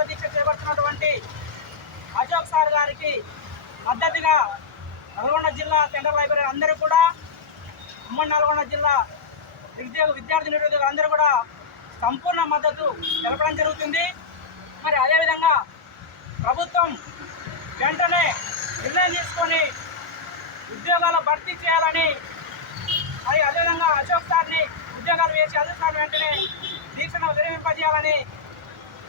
నిరాహార దీక్ష చేపడుతున్నటువంటి అశోక్ సార్ గారికి మద్దతుగా నల్గొండ జిల్లా సెంట్రల్ లైబ్రరీ అందరూ కూడా, ఉమ్మడి నల్గొండ జిల్లా విద్యార్థి నిరుద్యోగులు అందరూ కూడా సంపూర్ణ మద్దతు తెలపడం జరుగుతుంది. మరి అదేవిధంగా ప్రభుత్వం వెంటనే నిర్ణయం తీసుకొని ఉద్యోగాల భర్తీ చేయాలని, మరి అదేవిధంగా అశోక్ సార్ని ఉద్యోగాలు వేసి అశోక్ సార్ వెంటనే దీక్షను విరమింపజేయాలని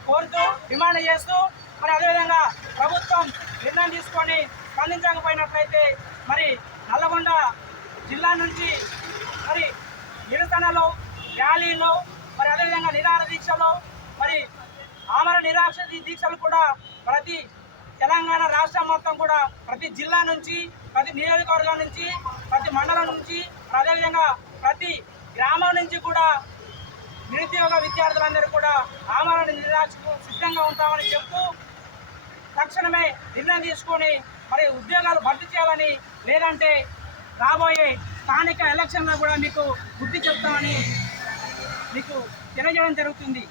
కోరుతూ డిమాండ్ చేస్తూ, మరి అదేవిధంగా ప్రభుత్వం నిర్ణయం తీసుకొని స్పందించకపోయినట్లయితే మరి నల్లగొండ జిల్లా నుంచి మరి నిరసనలు, ర్యాలీలు, మరి అదేవిధంగా నిరాహార దీక్షలు, మరి ఆమరణ నిరాక్ష దీక్షలు కూడా ప్రతి తెలంగాణ రాష్ట్రం మొత్తం కూడా ప్రతి జిల్లా నుంచి, ప్రతి నియోజకవర్గం నుంచి, ప్రతి మండలం నుంచి, అదేవిధంగా ప్రతి గ్రామం నుంచి కూడా నిరుద్యోగ విద్యార్థులందరూ కూడా ఆమరణ నిరాక్షకు సిద్ధంగా ఉంటామని చెప్తూ తక్షణమే నిర్ణయం తీసుకొని మరి ఉద్యోగాలు భర్తీ చేయాలని, లేదంటే రాబోయే స్థానిక ఎలక్షన్లో కూడా మీకు బుద్ధి చెప్తామని మీకు తెలియజేయడం జరుగుతుంది.